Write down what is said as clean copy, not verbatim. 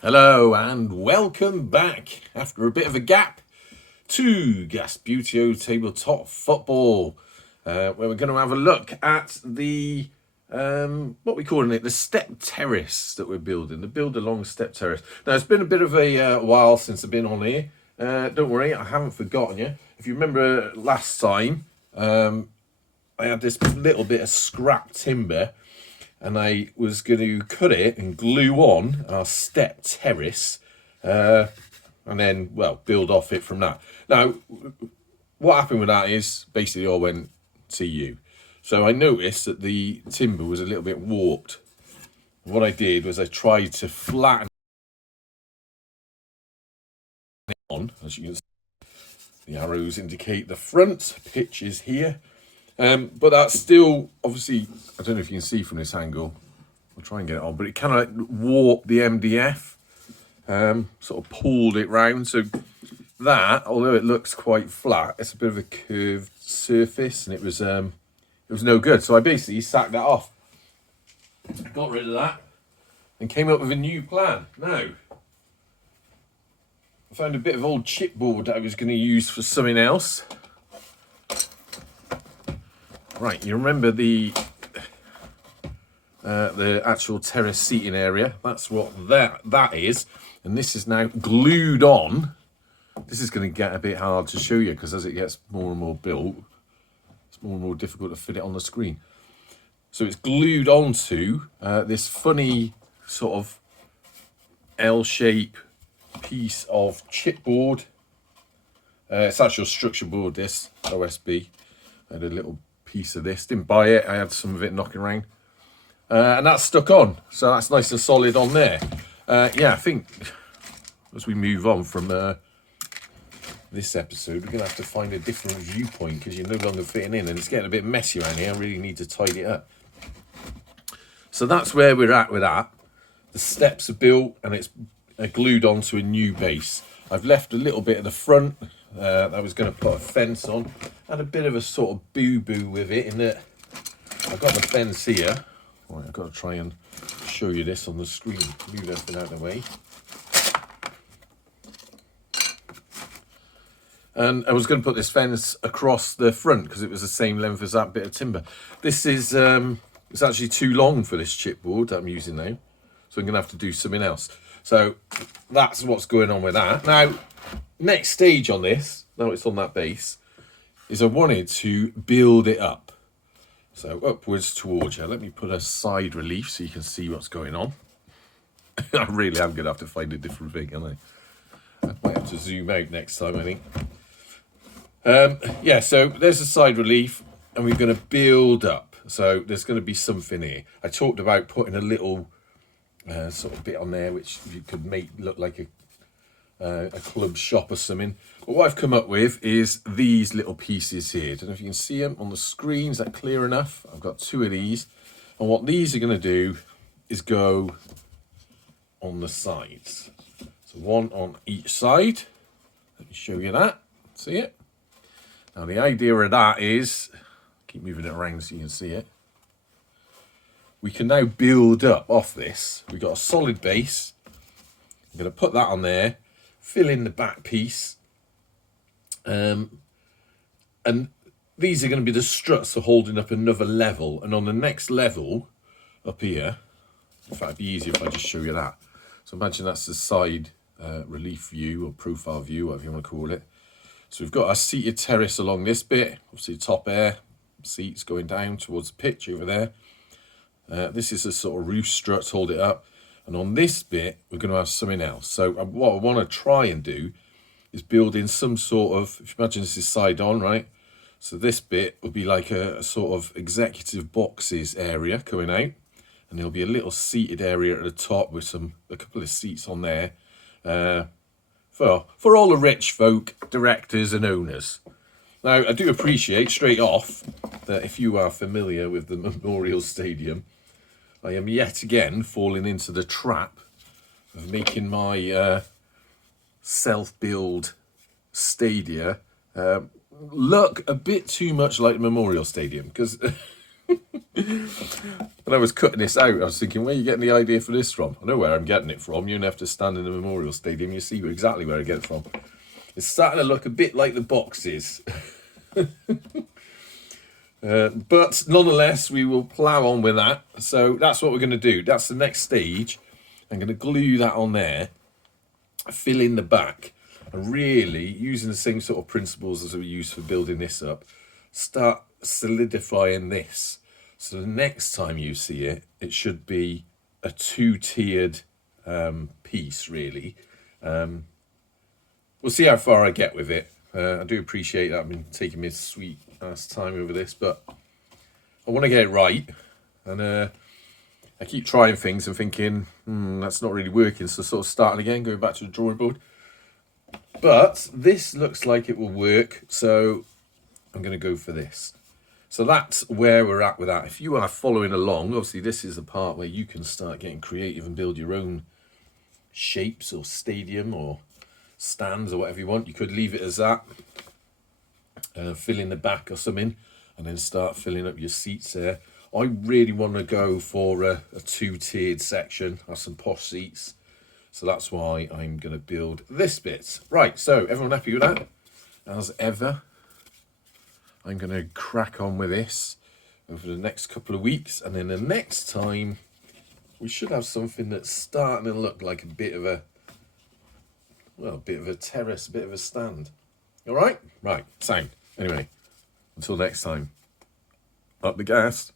Hello and welcome back after a bit of a gap to Gasputio Tabletop Football, where we're going to have a look at the what we're calling it, the step terrace that we're building, the build along step terrace. Now it's been a bit of a while since I've been on here. Don't worry, I haven't forgotten you. If you remember last time, I had this little bit of scrap timber and I was going to cut it and glue on our step terrace, and then, well, build off it from that. Now, what happened with that is basically all went to you. So I noticed that the timber was a little bit warped. What I did was I tried to flatten it on, as you can see. The arrows indicate the front, pitch is here. But that's still, obviously, I don't know if you can see from this angle. I'll try and get it on, but it kind of warped the MDF, sort of pulled it round. So that, although it looks quite flat, it's a bit of a curved surface, and it was no good. So I basically sacked that off, got rid of that, and came up with a new plan. Now, I found a bit of old chipboard that I was going to use for something else. Right, you remember the actual terrace seating area? That's what that is, and this is now glued on. This is going to get a bit hard to show you because as it gets more and more built, it's more and more difficult to fit it on the screen. So it's glued onto this funny sort of L-shape piece of chipboard. It's actual structure board. This OSB. I had a little piece of this, didn't buy it, I had some of it knocking around, and that's stuck on, so that's nice and solid on there. Yeah, I think as we move on from this episode, we're gonna have to find a different viewpoint because you're no longer fitting in and it's getting a bit messy around here. I really need to tidy it up. So that's where we're at with that. The steps are built and it's glued onto a new base. I've left a little bit at the front I was going to put a fence on. Had a bit of a sort of boo-boo with it in that I've got the fence here. Right, I've got to try and show you this on the screen. Move everything out of the way. And I was going to put this fence across the front because it was the same length as that bit of timber. This is it's actually too long for this chipboard that I'm using now. So I'm going to have to do something else. So that's what's going on with that. Now, next stage on this, now it's on that base, is I wanted to build it up. So upwards towards you. Let me put a side relief so you can see what's going on. I really am going to have to find a different thing, aren't I? I might have to zoom out next time, I think. Yeah, so there's a side relief and we're going to build up. So there's going to be something here. I talked about putting a little sort of bit on there which you could make look like a club shop or something. But what I've come up with is these little pieces here. I don't know if you can see them on the screen. Is that clear enough? I've got two of these. And what these are going to do is go on the sides. So one on each side. Let me show you that. See it? Now the idea of that is, keep moving it around so you can see it. We can now build up off this. We've got a solid base. I'm going to put that on there, fill in the back piece. And these are going to be the struts for holding up another level. And on the next level, up here, in fact, it'd be easier if I just show you that. So imagine that's the side relief view or profile view, whatever you want to call it. So we've got our seated terrace along this bit. Obviously top air, seats going down towards the pitch over there. This is a sort of roof strut to hold it up. And on this bit, we're going to have something else. So what I want to try and do is build in some sort of, if you imagine this is side on, right? So this bit will be like a sort of executive boxes area coming out. And there'll be a little seated area at the top with a couple of seats on there. For all the rich folk, directors and owners. Now, I do appreciate straight off that if you are familiar with the Memorial Stadium, I am yet again falling into the trap of making my self-build stadia look a bit too much like the Memorial Stadium. Because When I was cutting this out, I was thinking, where are you getting the idea for this from? I know where I'm getting it from. You don't have to stand in the Memorial Stadium. You see exactly where I get it from. It's starting to look a bit like the boxes. But nonetheless, we will plough on with that. So that's what we're going to do. That's the next stage. I'm going to glue that on there, fill in the back, and really, using the same sort of principles as we used for building this up, start solidifying this. So the next time you see it, it should be a two-tiered piece, really. We'll see how far I get with it. I do appreciate that I've been taking my sweet ass time over this, but I want to get it right. And I keep trying things and thinking, that's not really working. So sort of starting again, going back to the drawing board. But this looks like it will work. So I'm going to go for this. So that's where we're at with that. If you are following along, obviously this is the part where you can start getting creative and build your own shapes or stadium or stands or whatever you want. You could leave it as that, fill in the back or something, and then start filling up your seats there. I really want to go for a two-tiered section, have some posh seats, so that's why I'm going to build this bit. Right, so everyone happy with that? As ever, I'm going to crack on with this over the next couple of weeks, and then the next time we should have something that's starting to look like a bit of a, well, a bit of a terrace, a bit of a stand. All right? Right, sound. Anyway, until next time, up the gas.